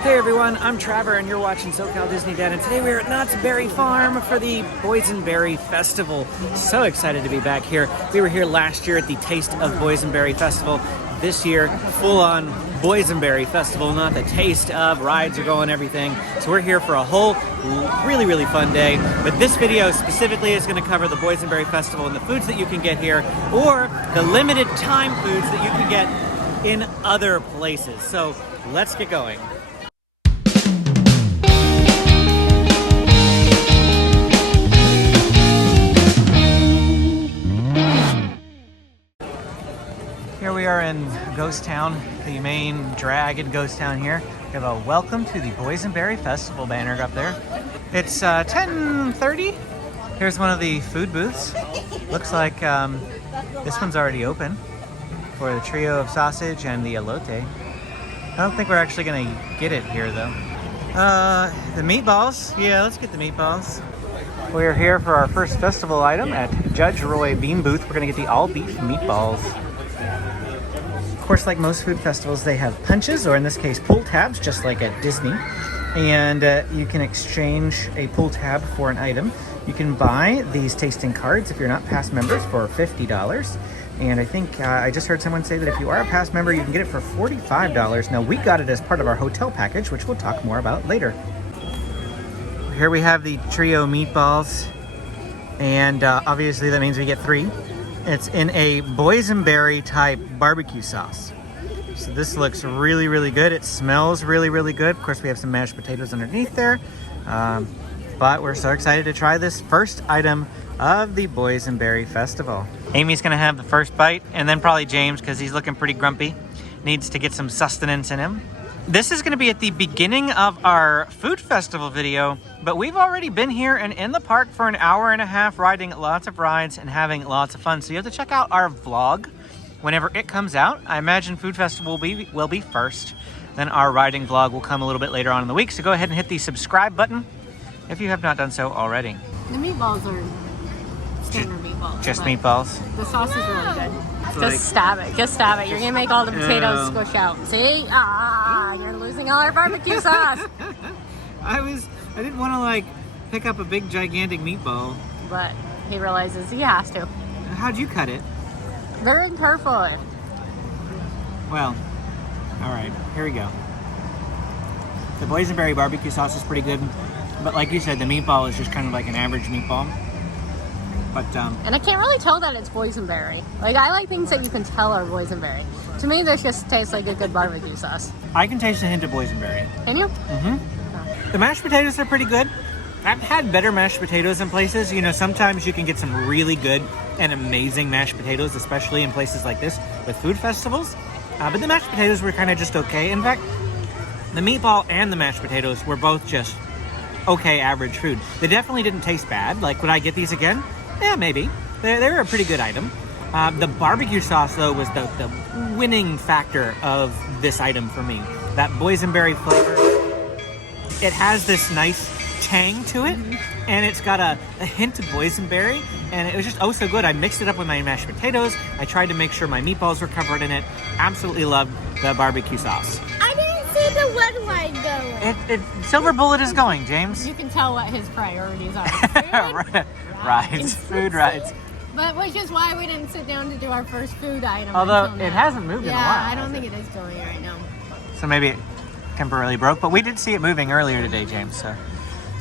Hey everyone, I'm Trevor and you're watching SoCal Disney Dad, and today we're at Knott's Berry Farm for the Boysenberry Festival. So excited to be back here. We were here last year at the Taste of Boysenberry Festival. This year, full-on Boysenberry Festival, not the taste of, rides are going, everything. So we're here for a whole really fun day. But this video specifically is going to cover the Boysenberry Festival and the foods that you can get here, or the limited time foods that you can get in other places. So let's get going. Here we are in Ghost Town, the main drag in Ghost Town here. We have a welcome to the Boysenberry Festival banner up there. It's 10:30. Here's one of the food booths. Looks like this one's already open for the trio of sausage and the elote. I don't think we're actually gonna get it here though. The meatballs. Yeah, let's get the meatballs. We're here for our first festival item at Judge Roy Bean Booth. We're gonna get the all beef meatballs. Of course, like most food festivals, they have punches, or in this case, pull tabs, just like at Disney. And you can exchange a pull tab for an item. You can buy these tasting cards if you're not past members for $50. And I think I just heard someone say that if you are a past member, you can get it for $45. Now, we got it as part of our hotel package, which we'll talk more about later. Here we have the trio meatballs. And obviously that means we get 3. It's in a boysenberry type barbecue sauce. So this looks really good. It smells really good. Of course, we have some mashed potatoes underneath there. But we're so excited to try this first item of the Boysenberry Festival. Amy's gonna have the first bite, and then probably James, because he's looking pretty grumpy. Needs to get some sustenance in him. This is gonna be at the beginning of our food festival video, but we've already been here and in the park for an hour and a half, riding lots of rides and having lots of fun. So you have to check out our vlog whenever it comes out. I imagine food festival will be first. Then our riding vlog will come a little bit later on in the week. So go ahead and hit the subscribe button if you have not done so already. The meatballs are standard meatballs. Just meatballs. The sauce is really good. Just stab it. Just stab it. You're going to make all the potatoes squish out. See? You're losing all our barbecue sauce. I didn't want to like pick up a big gigantic meatball. But he realizes he has to. How'd you cut it? Very carefully. Well, all right, here we go. The boysenberry barbecue sauce is pretty good, but like you said, the meatball is just kind of like an average meatball. But and I can't really tell that it's boysenberry. Like, I like things that you can tell are boysenberry. To me, this just tastes like a good barbecue sauce. I can taste a hint of boysenberry. Can you? Mm-hmm. Oh. The mashed potatoes are pretty good. I've had better mashed potatoes in places. You know, sometimes you can get some really good and amazing mashed potatoes, especially in places like this with food festivals. But the mashed potatoes were kind of just okay. In fact, the meatball and the mashed potatoes were both just okay, average food. They definitely didn't taste bad. Like, would I get these again? Yeah, maybe. They're a pretty good item. The barbecue sauce, though, was the winning factor of this item for me. That boysenberry flavor. It has this nice tang to it, and it's got a hint of boysenberry, and it was just oh so good. I mixed it up with my mashed potatoes. I tried to make sure my meatballs were covered in it. Absolutely loved the barbecue sauce. I didn't see the red light going. Silver Bullet is going, James. You can tell what his priorities are. Rides, food rides. But which is why we didn't sit down to do our first food item. Although it hasn't moved in a while. Yeah, I don't think it is going right now. So maybe it temporarily broke, but we did see it moving earlier today, James. So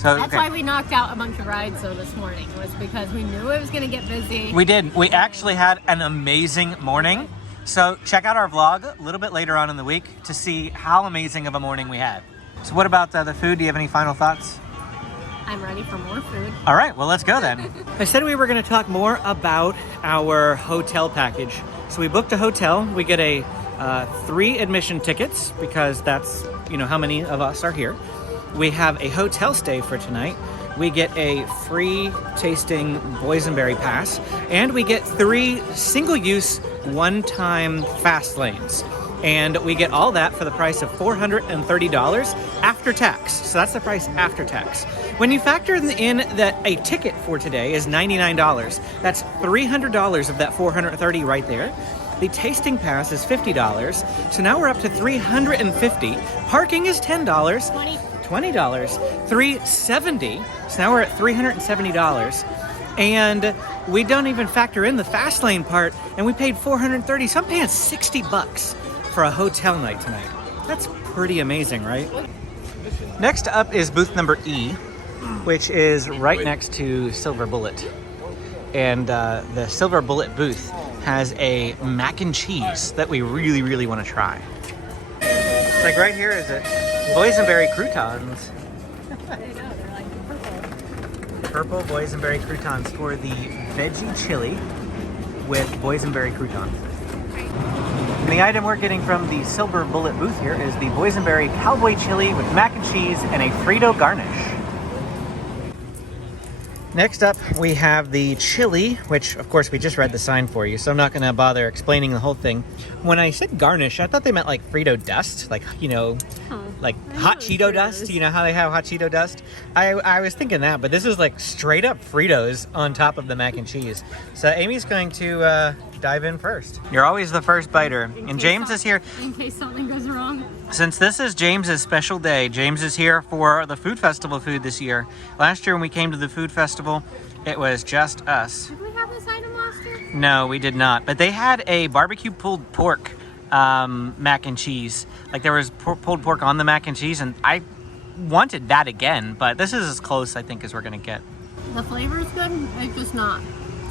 that's why we knocked out a bunch of rides though this morning, was because we knew it was going to get busy. We did. We actually had an amazing morning. So check out our vlog a little bit later on in the week to see how amazing of a morning we had. So what about the food? Do you have any final thoughts? I'm ready for more food. All right, well, let's go then. I said we were going to talk more about our hotel package. So we booked a hotel. We get a 3 admission tickets because that's, you know, how many of us are here. We have a hotel stay for tonight. We get a free tasting boysenberry pass, and we get 3 single-use, one-time fast lanes. And we get all that for the price of $430 after tax. So that's the price after tax. When you factor in that a ticket for today is $99, that's $300 of that $430 right there. The tasting pass is $50. So now we're up to $350. Parking is $10. $20. $370. So now we're at $370. And we don't even factor in the fast lane part, and we paid $430. So I'm paying $60 for a hotel night tonight. That's pretty amazing, right? Next up is booth number E, which is right next to Silver Bullet. And the Silver Bullet booth has a mac and cheese that we really, really want to try. Like right here is it Boysenberry croutons. Purple Boysenberry croutons for the veggie chili with Boysenberry croutons. And the item we're getting from the Silver Bullet booth here is the Boysenberry Cowboy chili with mac and cheese and a Frito garnish. Next up, we have the chili, which of course we just read the sign for you, so I'm not going to bother explaining the whole thing. When I said garnish, I thought they meant like Frito dust, like, you know, like hot Cheeto dust. You know how they have hot Cheeto dust? I was thinking that, but this is like straight up Fritos on top of the mac and cheese. So Amy's going to dive in first. You're always the first biter. And James is here. In case something goes wrong. Since this is James's special day, James is here for the food festival food this year. Last year when we came to the food festival, it was just us. Did we have this item last year? No, we did not. But they had a barbecue pulled pork mac and cheese. Like there was pulled pork on the mac and cheese, and I wanted that again, but this is as close I think as we're gonna get. The flavor is good, it's just not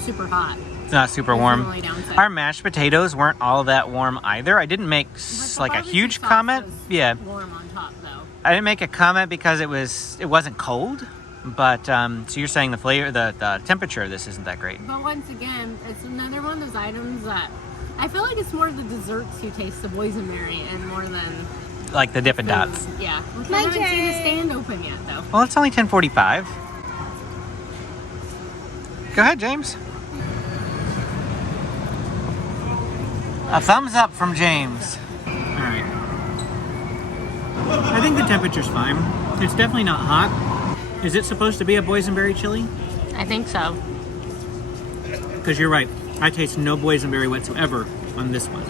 super hot. It's not super warm. Our mashed potatoes weren't all that warm either. I didn't make like a huge comment. Yeah. Warm on top though. I didn't make a comment because it wasn't cold. But so you're saying the flavor, the temperature of this isn't that great. But once again, it's another one of those items that I feel like it's more the desserts you taste the boysenberry and more than like the Dippin' Dots. Yeah. We haven't seen the stand open yet though. Well, it's only 10:45. Go ahead, James. A thumbs up from James. All right. I think the temperature's fine. It's definitely not hot. Is it supposed to be a boysenberry chili? I think so. Because you're right. I taste no boysenberry whatsoever on this one.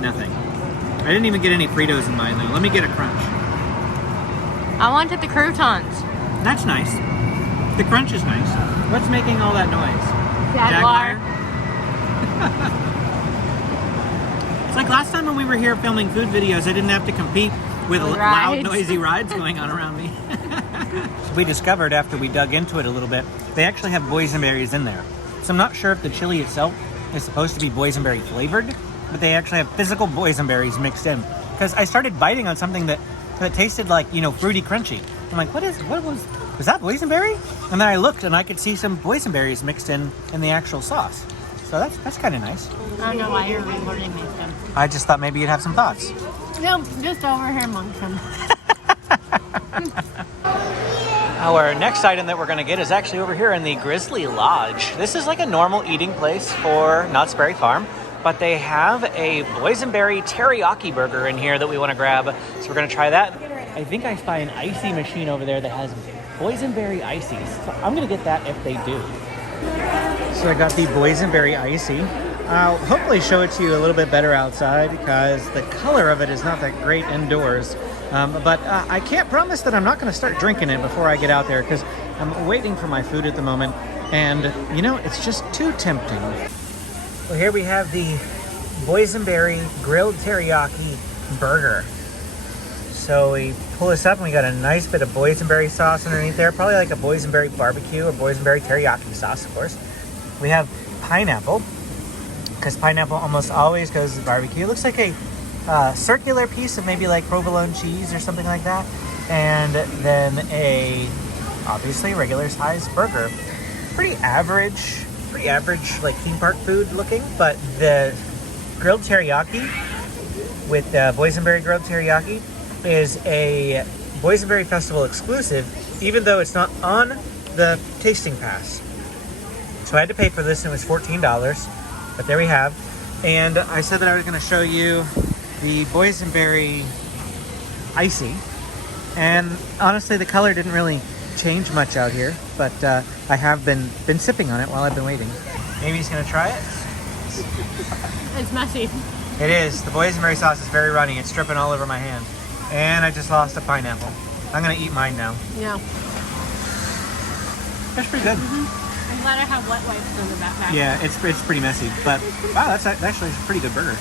Nothing. I didn't even get any Fritos in mine though. Let me get a crunch. I wanted the croutons. That's nice. The crunch is nice. What's making all that noise? Jaguar. It's like last time when we were here filming food videos, I didn't have to compete with loud, noisy rides going on around me. We discovered after we dug into it a little bit, they actually have boysenberries in there. So I'm not sure if the chili itself is supposed to be boysenberry flavored, but they actually have physical boysenberries mixed in. Because I started biting on something that tasted like, you know, fruity crunchy. I'm like, was that boysenberry? And then I looked and I could see some boysenberries mixed in the actual sauce. So that's kind of nice. I don't know why you're recording these things. I just thought maybe you'd have some thoughts. No, just over here munching. Our next item that we're going to get is actually over here in the Grizzly Lodge. This is like a normal eating place for Knott's Berry Farm, but they have a Boysenberry Teriyaki burger in here that we want to grab. So we're going to try that. I think I spy an ICEE machine over there that has Boysenberry ICEEs. So I'm going to get that if they do. So I got the Boysenberry ICEE. I'll hopefully show it to you a little bit better outside because the color of it is not that great indoors. But I can't promise that I'm not going to start drinking it before I get out there because I'm waiting for my food at the moment. And, you know, it's just too tempting. Well, here we have the Boysenberry Grilled Teriyaki Burger. So we pull this up and we got a nice bit of boysenberry sauce underneath there. Probably like a boysenberry barbecue or boysenberry teriyaki sauce, of course. We have pineapple, because pineapple almost always goes with barbecue. It looks like a circular piece of maybe like provolone cheese or something like that. And then obviously regular size burger. Pretty average like theme park food looking, but the grilled teriyaki with Boysenberry grilled teriyaki is a Boysenberry Festival exclusive, even though it's not on the tasting pass. So I had to pay for this and it was $14, but there we have. And I said that I was going to show you the Boysenberry ICEE, and honestly the color didn't really change much out here, but I have been sipping on it while I've been waiting. Amy's gonna try it. sauce. It's messy. It is. The boysenberry sauce is very runny. It's dripping all over my hand. And I just lost a pineapple. I'm gonna eat mine now. Yeah. That's pretty good. I'm glad I have wet wipes in the backpack. Yeah, it's pretty messy. But wow, that's actually a pretty good burger.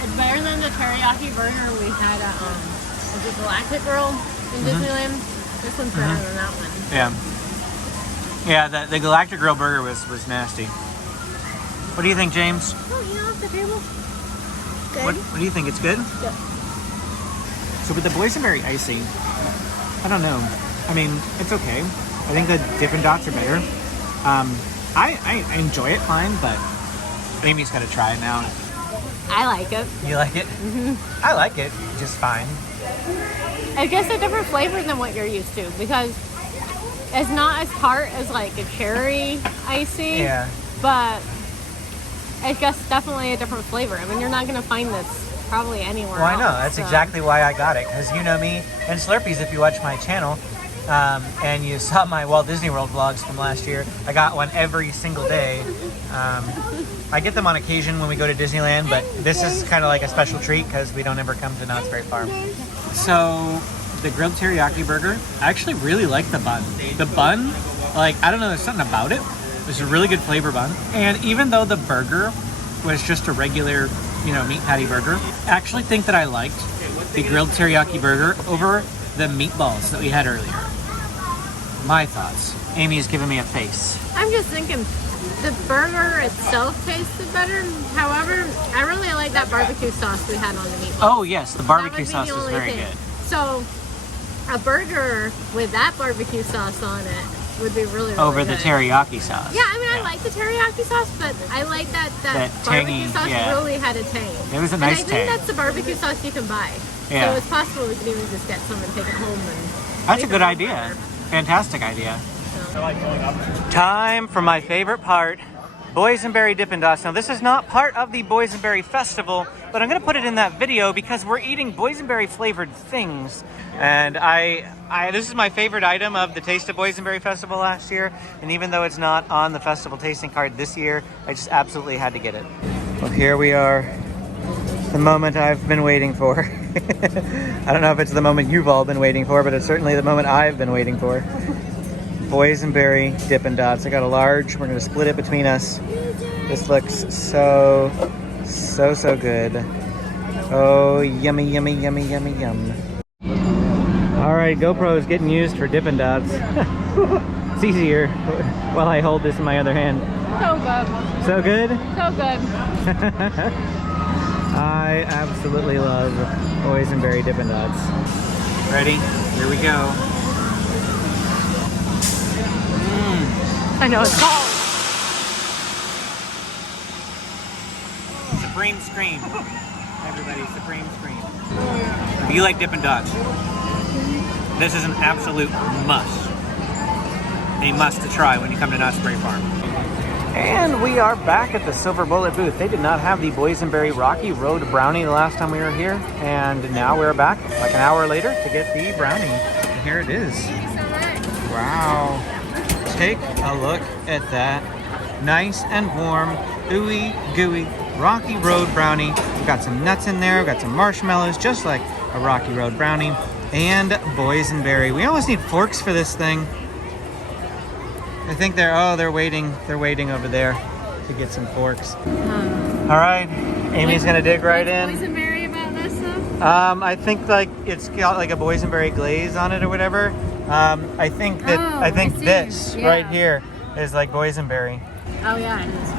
It's better than the teriyaki burger we had at the Galactic Grill in Disneyland. This one's better than that one. Yeah. Yeah, the Galactic Grill burger was nasty. What do you think, James? Oh, you know, off the table. What do you think? It's good? Yep. So with the boysenberry icing, I don't know. I mean, it's okay. I think the Dippin' Dots are better. I enjoy it fine, but Amy's got to try it now. I like it. You like it? Mm-hmm. I like it, just fine. It's just a different flavor than what you're used to because it's not as tart as like a cherry ICEE. Yeah. But it's just definitely a different flavor. I mean, you're not going to find this probably anywhere else. Well, I know. else, That's so. exactly why I got it. Because you know me and Slurpees if you watch my channel. And you saw my Walt Disney World vlogs from last year. I got one every single day. I get them on occasion when we go to Disneyland, but this is kind of like a special treat because we don't ever come to Knott's Berry Farm. So, the grilled teriyaki burger, I actually really like the bun. The bun, like, I don't know, there's something about it. It's a really good flavor bun. And even though the burger was just a regular, meat patty burger, I actually think that I liked the grilled teriyaki burger over the meatballs that we had earlier. My thoughts. Amy is giving me a face. I'm just thinking the burger itself tasted better. However, I really like that barbecue sauce we had on the meatballs. Oh yes, the barbecue That would be sauce the was only very thing. good. So, a burger with that barbecue sauce on it would be really, really Over good. the teriyaki sauce. Yeah, I mean, I like the teriyaki sauce, but I like that tangy, barbecue sauce really had a tang. It was a nice and I tang. think that's the barbecue sauce you can buy. Yeah. So it's possible we could even just get some and take it home. That's a good idea. Fantastic idea. Time for my favorite part, Boysenberry Dippin' Dots. Now this is not part of the Boysenberry Festival, but I'm going to put it in that video because we're eating boysenberry flavored things. And this is my favorite item of the Taste of Boysenberry Festival last year. And even though it's not on the festival tasting card this year, I just absolutely had to get it. Well, here we are. The moment I've been waiting for. I don't know if it's the moment you've all been waiting for, but it's certainly the moment I've been waiting for. Boysenberry Dippin' Dots. I got a large. We're going to split it between us. This looks so good. Oh, yummy, yummy, yummy, yummy, yum. All right, GoPro is getting used for Dippin' Dots. It's easier while I hold this in my other hand. So good. So good? So good. I absolutely love Boysenberry Dippin' Dots. Ready? Here we go. I know it's cold. Supreme Scream. Everybody, Supreme Scream. If you like Dippin' Dots, this is an absolute must. A must to try when you come to Knott's Berry Farm. And we are back at the Silver Bullet booth. They did not have the Boysenberry Rocky Road Brownie the last time we were here. And now we're back, like an hour later, to get the brownie. And here it is. Thank you so much. Wow. Take a look at that. Nice and warm, ooey gooey Rocky Road brownie. We've got some nuts in there, we've got some marshmallows, just like a Rocky Road brownie. And boysenberry. We almost need forks for this thing. I think they're waiting over there to get some forks. All right, Amy's gonna dig right in. Boysenberry about this though? I think like it's got like a boysenberry glaze on it or whatever. I think this right here is like boysenberry. Oh yeah, it is.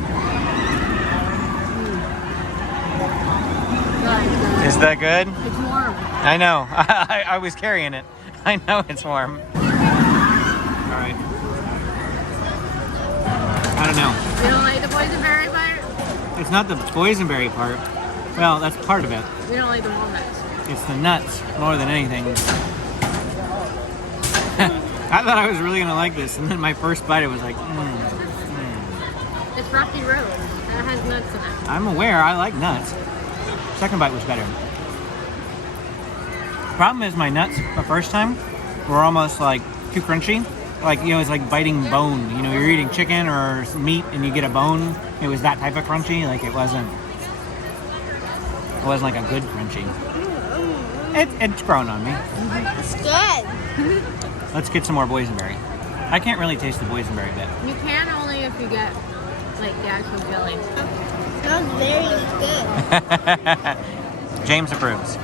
Good. Is that good? It's warm. I know. I was carrying it. I know it's warm. All right. I don't know. You don't like the boysenberry part? It's not the boysenberry part. Well, that's part of it. You don't like the walnuts? It's the nuts more than anything. I thought I was really gonna like this, and then my first bite, it was like, It's Rocky Road. That has nuts in it. I'm aware, I like nuts. Second bite was better. Problem is my nuts, the first time, were almost like too crunchy. like, you know, it's like biting bone. You know, you're eating chicken or meat and you get a bone. It was that type of crunchy. Like, it wasn't like a good crunchy. It's grown on me. It's good. Let's get some more boysenberry. I can't really taste the boysenberry bit. You can only if you get like the actual jelly. Smells very good. James approves.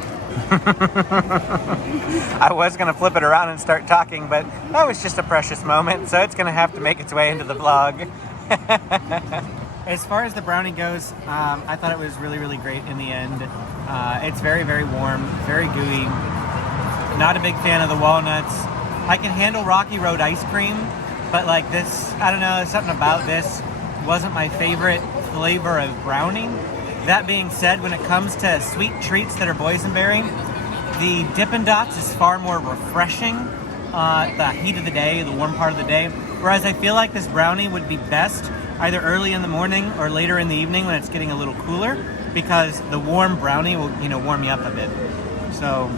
I was going to flip it around and start talking, but that was just a precious moment, so it's going to have to make its way into the vlog. As far as the brownie goes, I thought it was really, really great in the end. It's very, very warm, very gooey. Not a big fan of the walnuts. I can handle Rocky Road ice cream, but like this, I don't know, something about this wasn't my favorite flavor of brownie. That being said, when it comes to sweet treats that are boysenberry, the Dippin' Dots is far more refreshing. The heat of the day, the warm part of the day. Whereas I feel like this brownie would be best either early in the morning or later in the evening when it's getting a little cooler, because the warm brownie will, you know, warm you up a bit. So,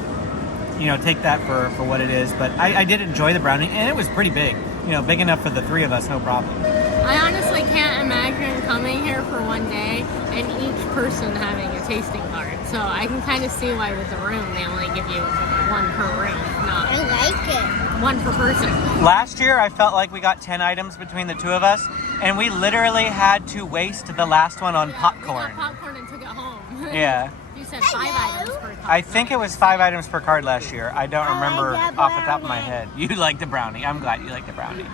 you know, take that for what it is. But I did enjoy the brownie, and it was pretty big. You know, big enough for the three of us, no problem. I honestly can't imagine coming here for one day and each person having a tasting card. So I can kind of see why with the room they only give you one per room, not I like it. one per person. Last year, I felt like we got 10 items between the two of us, and we literally had to waste the last one on popcorn. We got popcorn and took it home. Yeah. You said 5 items per card. I think it was 5 items per card last year. I don't remember like the off the top of my brownie. head. You like the brownie. I'm glad you like the brownie.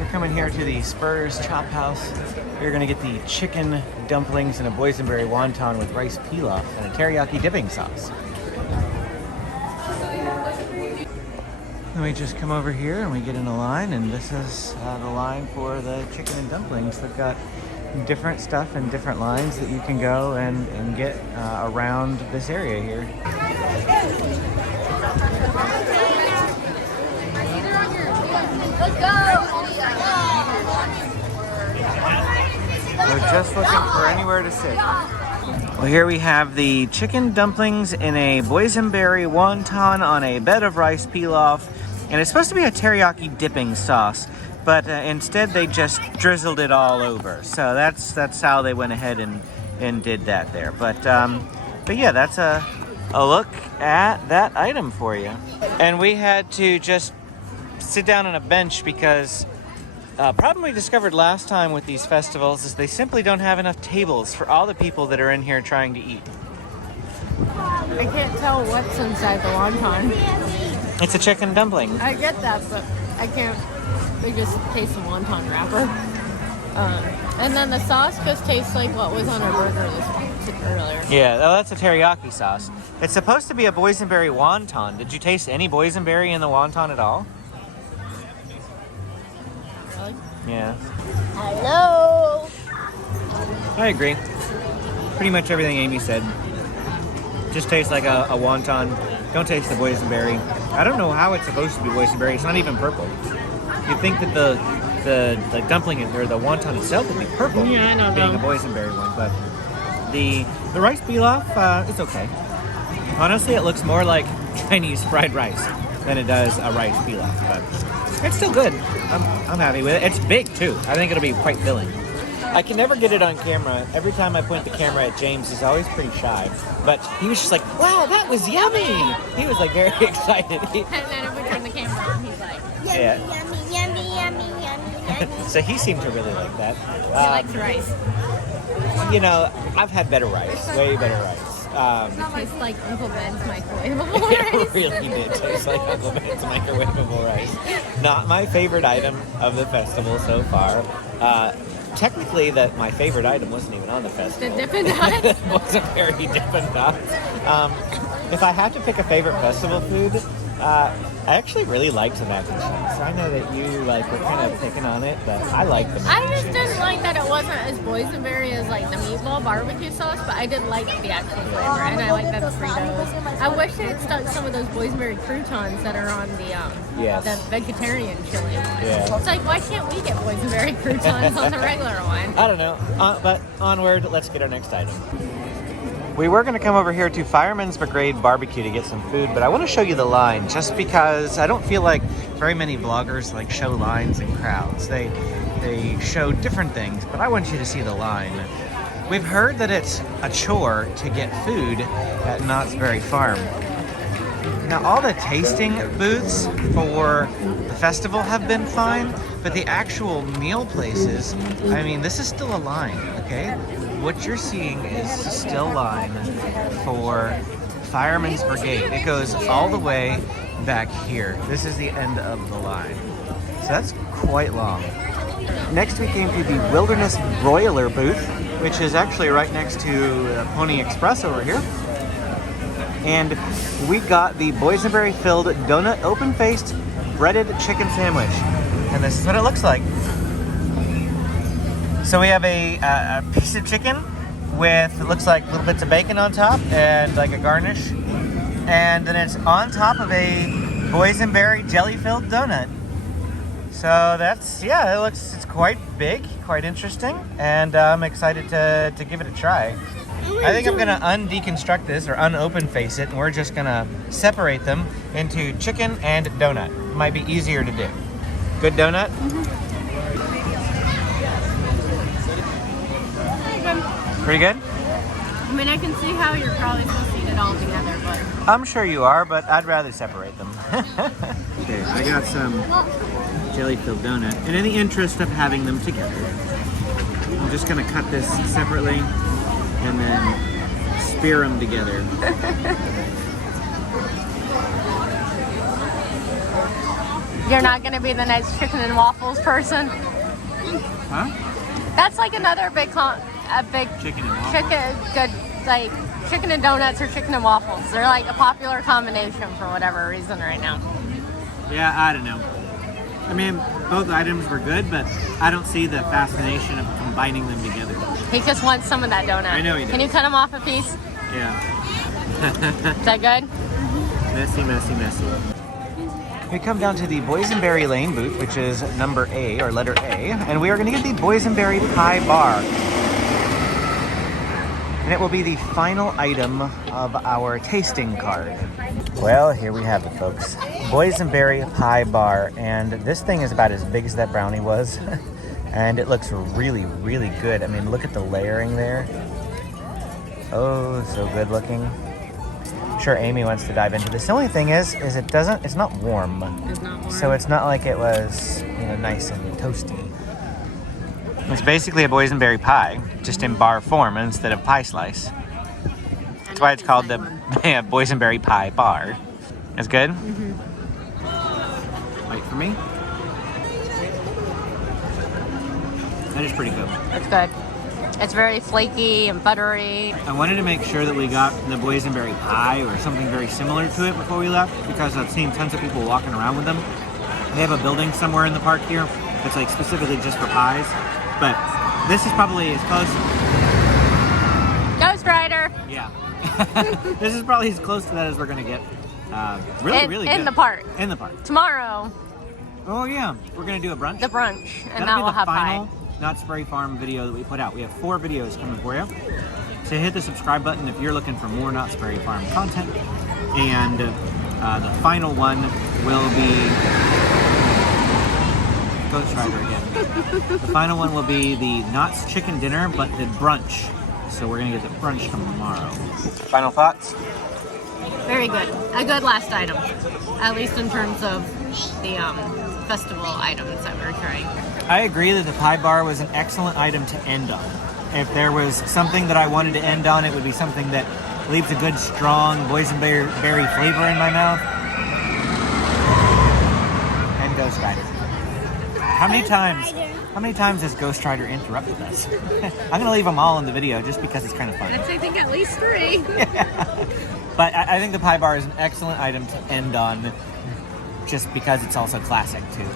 We're coming here to the Spurs Chop House. We're gonna get the chicken dumplings and a boysenberry wonton with rice pilaf and a teriyaki dipping sauce. Then we just come over here and we get in a line, and this is the line for the chicken and dumplings. They've got different stuff and different lines that you can go and get around this area here. Let's go. We're just looking for anywhere to sit. Well, here we have the chicken dumplings in a boysenberry wonton on a bed of rice pilaf, and it's supposed to be a teriyaki dipping sauce, but instead they just drizzled it all over. So that's how they went ahead and did that there. But yeah, that's a look at that item for you. And we had to just sit down on a bench because problem we discovered last time with these festivals is they simply don't have enough tables for all the people that are in here trying to eat. I can't tell what's inside the wonton. It's a chicken dumpling. I get that, but I can't. We just taste the wonton wrapper. And then the sauce just tastes like what was on our burger earlier. Yeah, well, that's a teriyaki sauce. It's supposed to be a boysenberry wonton. Did you taste any boysenberry in the wonton at all? Really? Yeah. Hello. I agree. Pretty much everything Amy said. Just tastes like a wonton. Don't taste the boysenberry. I don't know how it's supposed to be boysenberry. It's not even purple. You'd think that the dumpling or the wonton itself would be purple. Yeah, I know, being though. a boysenberry one, but the rice pilaf, it's okay. Honestly, it looks more like Chinese fried rice than it does a rice pilaf, but it's still good. I'm happy with it. It's big too. I think it'll be quite filling. I can never get it on camera. Every time I point the camera at James, he's always pretty shy. But he was just like, wow, that was yummy. He was like very excited. And then if we turn the camera on, he's like, Yummy, Yeah. yummy, yummy, yummy, yummy, yummy. So he seemed to really like that. he likes rice. You know, I've had better rice, way better rice. It tastes like Uncle Ben's microwavable It rice. really did taste like Uncle Ben's microwavable rice. Not my favorite item of the festival so far. Technically, my favorite item wasn't even on the festival. The Dippin' Dots? It wasn't very Dippin' Dots. If I have to pick a favorite festival food, I actually really liked the mac and cheese. I know that you were kind of picking on it, but I liked the mac I and just cheese. didn't like that it wasn't as boysenberry as like the meatball barbecue sauce, but I did like the actual flavor, and I like the Fritos. I wish they had stuck some of those boysenberry croutons that are on the Yes. the vegetarian chili one. Yeah. It's like, why can't we get boysenberry croutons on the regular one? I don't know, but onward, let's get our next item. We were going to come over here to Fireman's Brigade Barbecue to get some food, but I want to show you the line just because I don't feel like very many vloggers like show lines and crowds. They show different things, but I want you to see the line. We've heard that it's a chore to get food at Knott's Berry Farm. Now, all the tasting booths for the festival have been fine, but the actual meal places, I mean, this is still a line, okay? What you're seeing is still a line for Fireman's Brigade. It goes all the way back here. This is the end of the line. So that's quite long. Next we came to the Wilderness Broiler booth, which is actually right next to Pony Express over here. And we got the boysenberry filled donut open-faced breaded chicken sandwich. And this is what it looks like. So we have a piece of chicken with, it looks like little bits of bacon on top and like a garnish. And then it's on top of a boysenberry jelly-filled donut. So that's, yeah, it's quite big, quite interesting. And I'm excited to give it a try. I think I'm gonna undeconstruct this or unopen face it, and we're just gonna separate them into chicken and donut. Might be easier to do. Good donut? Mm-hmm. Pretty good? I mean, I can see how you're probably supposed to eat it all together, but... I'm sure you are, but I'd rather separate them. Okay, I got some jelly-filled donut. And in the interest of having them together, I'm just gonna cut this separately and then spear them together. You're not gonna be the next chicken and waffles person? Huh? That's like another big Chicken and waffles? chicken and donuts or chicken and waffles. They're like a popular combination for whatever reason right now. Yeah, I don't know. I mean, both items were good, but I don't see the fascination of combining them together. He just wants some of that donut. I know he does. Can you cut him off a piece? Yeah. Is that good? Messy, messy, messy. We come down to the Boysenberry Lane booth, which is number A, or letter A, and we are going to get the Boysenberry Pie Bar. And it will be the final item of our tasting card. Well, here we have it, folks. Boysenberry Pie Bar, and this thing is about as big as that brownie was. And it looks really, really good. I mean, look at the layering there. Oh, so good looking. I'm sure Amy wants to dive into this. The only thing is it's not warm. It's not warm. So it's not like it was, nice and toasty. It's basically a boysenberry pie, just in bar form instead of pie slice. That's why it's called the Boysenberry Pie Bar. It's good? Mm-hmm. Wait for me. That is pretty good. It's good. It's very flaky and buttery. I wanted to make sure that we got the boysenberry pie or something very similar to it before we left, because I've seen tons of people walking around with them. They have a building somewhere in the park here that's like specifically just for pies, but this is probably as close. Ghost Rider. Yeah. This is probably as close to that as we're gonna get. Really good. In the park. In the park. Tomorrow. Oh yeah, we're gonna do a brunch. The brunch, and That'll that be will the have final pie. Knott's Berry Farm video that we put out. We have 4 videos coming for you. So hit the subscribe button if you're looking for more Knott's Berry Farm content. And the final one will be Ghost Rider again. The final one will be the Knott's Chicken Dinner, but the brunch. So we're gonna get the brunch tomorrow. Final thoughts? Very good. A good last item, at least in terms of the festival items that we're trying. I agree that the pie bar was an excellent item to end on. If there was something that I wanted to end on, it would be something that leaves a good, strong boysenberry flavor in my mouth. And Ghost Rider. How many times has Ghost Rider interrupted us? I'm gonna leave them all in the video just because it's kind of fun. I think at least 3. Yeah. But I think the pie bar is an excellent item to end on, just because it's also classic too.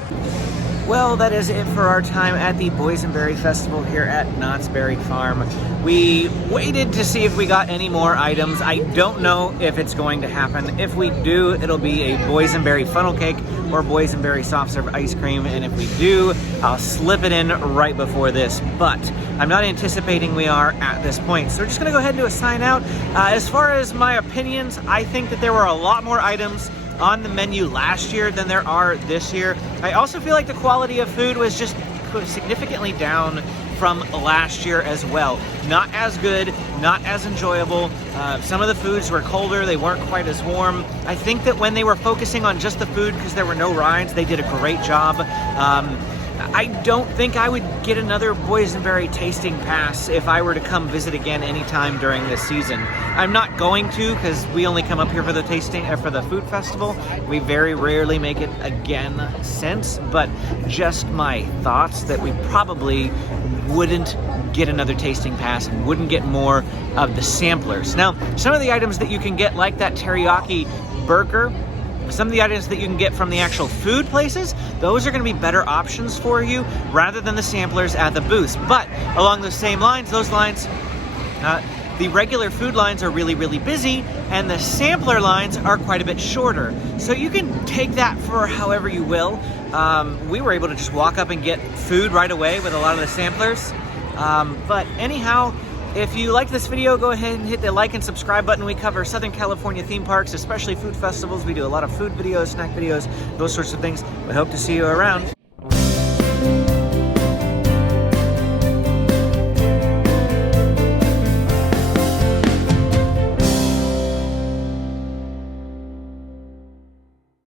Well, that is it for our time at the Boysenberry Festival here at Knott's Berry Farm. We waited to see if we got any more items. I don't know if it's going to happen. If we do, it'll be a boysenberry funnel cake or boysenberry soft serve ice cream, and if we do, I'll slip it in right before this, but I'm not anticipating we are at this point. So we're just gonna go ahead and do a sign out. As far as my opinions, I think that there were a lot more items on the menu last year than there are this year. I also feel like the quality of food was just significantly down from last year as well. Not as good, not as enjoyable. Some of the foods were colder, they weren't quite as warm. I think that when they were focusing on just the food because there were no rides, they did a great job. I don't think I would get another Boysenberry tasting pass if I were to come visit again anytime during this season. I'm not going to, because we only come up here for the tasting, for the food festival. We very rarely make it again since, but just my thoughts that we probably wouldn't get another tasting pass and wouldn't get more of the samplers. Now, some of the items that you can get, like that teriyaki burger, some of the items that you can get from the actual food places, those are going to be better options for you rather than the samplers at the booths. But along those same lines, the regular food lines are really, really busy, and the sampler lines are quite a bit shorter. So you can take that for however you will. We were able to just walk up and get food right away with a lot of the samplers. But anyhow, if you liked this video, go ahead and hit the like and subscribe button. We cover Southern California theme parks, especially food festivals. We do a lot of food videos, snack videos, those sorts of things. We hope to see you around.